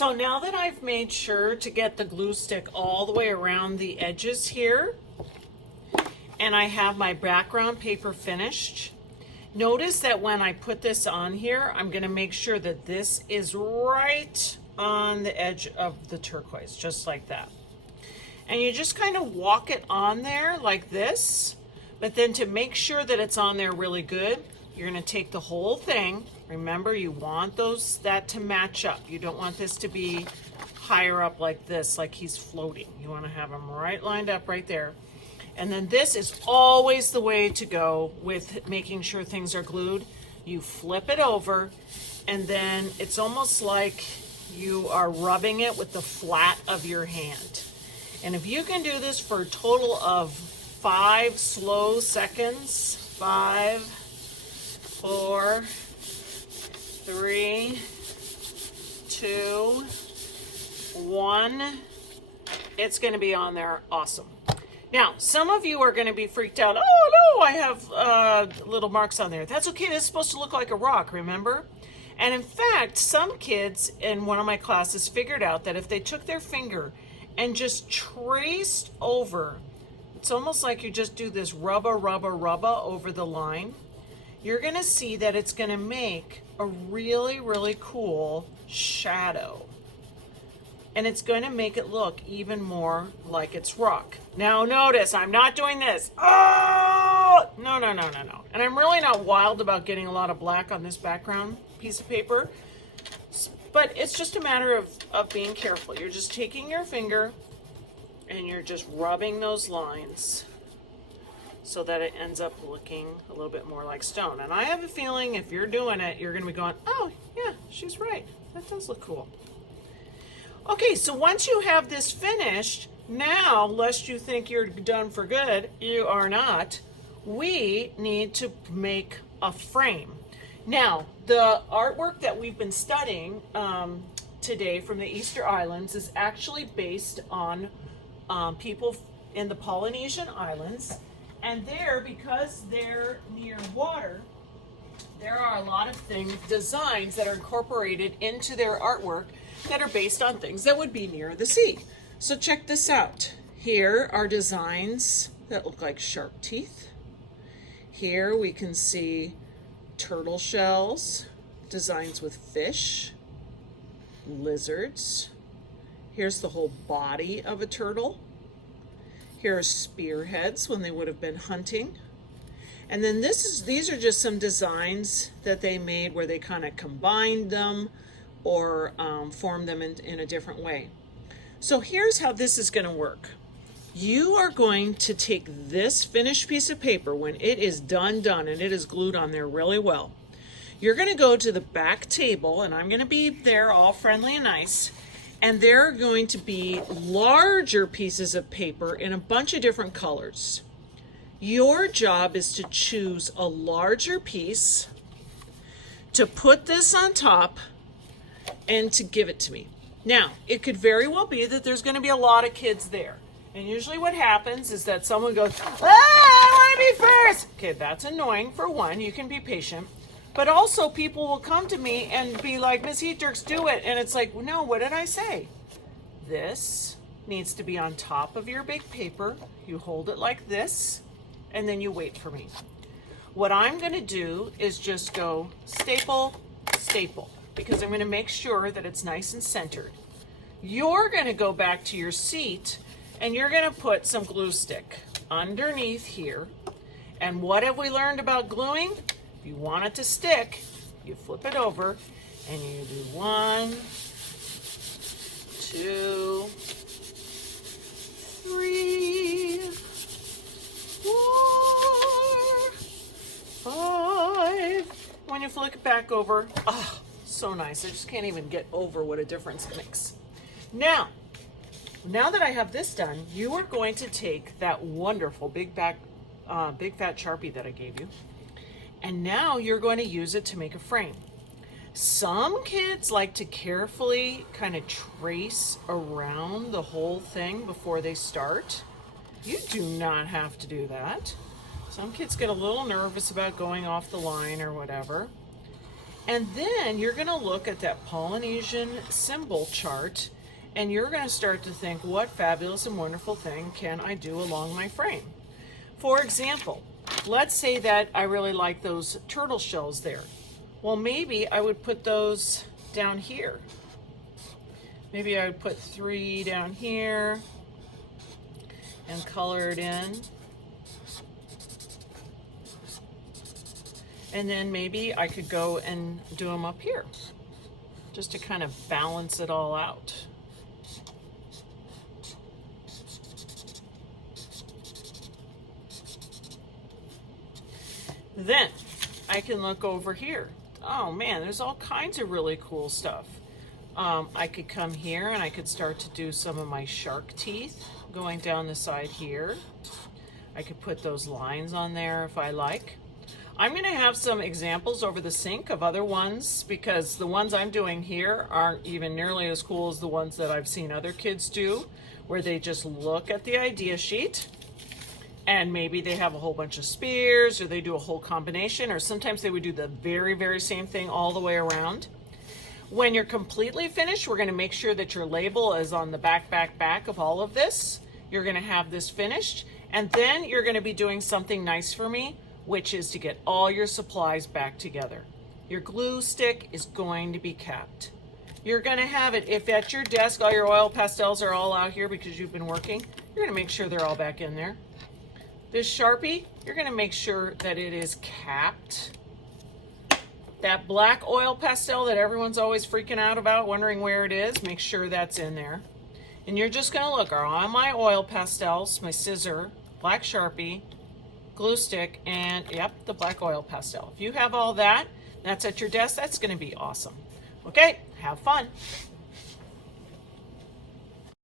So now that I've made sure to get the glue stick all the way around the edges here, and I have my background paper finished, notice that when I put this on here, I'm going to make sure that this is right on the edge of the turquoise, just like that. And you just kind of walk it on there like this, but then to make sure that it's on there really good, you're going to take the whole thing. Remember, you want that to match up. You don't want this to be higher up like this, like he's floating. You want to have him right lined up right there. And then this is always the way to go with making sure things are glued. You flip it over, and then it's almost like you are rubbing it with the flat of your hand. And if you can do this for a total of 5 slow seconds, 5, 4, 3, 2, 1, it's going to be on there. Awesome. Now, some of you are going to be freaked out. Oh no, I have little marks on there. That's okay. This is supposed to look like a rock, remember? And in fact, some kids in one of my classes figured out that if they took their finger and just traced over, it's almost like you just do this rubba, rubba, rubba over the line, you're going to see that it's going to make a really, really cool shadow. And it's going to make it look even more like it's rock. Now notice, I'm not doing this. Oh! No. And I'm really not wild about getting a lot of black on this background piece of paper. But it's just a matter of being careful. You're just taking your finger and you're just rubbing those lines so that it ends up looking a little bit more like stone. And I have a feeling if you're doing it, you're going to be going, oh, yeah, she's right. That does look cool. Okay, so once you have this finished, now, lest you think you're done for good, you are not, we need to make a frame. Now, the artwork that we've been studying today from the Easter Islands is actually based on people in the Polynesian Islands. And there, because they're near water, there are a lot of designs that are incorporated into their artwork that are based on things that would be near the sea. So check this out. Here are designs that look like shark teeth. Here we can see turtle shells, designs with fish, lizards. Here's the whole body of a turtle. Here are spearheads when they would have been hunting. And then these are just some designs that they made where they kind of combined them or formed them in a different way. So here's how this is going to work. You are going to take this finished piece of paper when it is done and it is glued on there really well. You're going to go to the back table, and I'm going to be there all friendly and nice, and there are going to be larger pieces of paper in a bunch of different colors. Your job is to choose a larger piece, to put this on top, and to give it to me. Now, it could very well be that there's going to be a lot of kids there. And usually what happens is that someone goes, I want to be first. Okay, that's annoying for one. You can be patient. But also people will come to me and be like, Miss Heaturks, do it. And it's like, no, what did I say? This needs to be on top of your big paper. You hold it like this, and then you wait for me. What I'm going to do is just go staple, staple, because I'm going to make sure that it's nice and centered. You're going to go back to your seat and you're going to put some glue stick underneath here. And what have we learned about gluing? If you want it to stick, you flip it over and you do 1, 2, 3, 4, 5. When you flip it back over, oh, so nice. I just can't even get over what a difference it makes. Now that I have this done, you are going to take that wonderful big fat Sharpie that I gave you, and now you're going to use it to make a frame. Some kids like to carefully kind of trace around the whole thing before they start. You do not have to do that. Some kids get a little nervous about going off the line or whatever. And then you're going to look at that Polynesian symbol chart, and you're going to start to think, what fabulous and wonderful thing can I do along my frame? For example, let's say that I really like those turtle shells there. Well, maybe I would put those down here. Maybe I would put 3 down here and color it in. And then maybe I could go and do them up here, just to kind of balance it all out. Then I can look over here. Oh man, there's all kinds of really cool stuff. I could come here and I could start to do some of my shark teeth going down the side here. I could put those lines on there if I like. I'm going to have some examples over the sink of other ones, because the ones I'm doing here aren't even nearly as cool as the ones that I've seen other kids do, where they just look at the idea sheet and maybe they have a whole bunch of spears, or they do a whole combination, or sometimes they would do the very, very same thing all the way around. When you're completely finished, we're going to make sure that your label is on the back of all of this. You're going to have this finished, and then you're going to be doing something nice for me, which is to get all your supplies back together. Your glue stick is going to be capped. You're going to have it, if at your desk all your oil pastels are all out here because you've been working, you're going to make sure they're all back in there. This Sharpie, you're going to make sure that it is capped. That black oil pastel that everyone's always freaking out about, wondering where it is, make sure that's in there. And you're just going to look, are all my oil pastels, my scissor, black Sharpie, glue stick, and yep, the black oil pastel. If you have all that, that's at your desk, that's going to be awesome. Okay, have fun.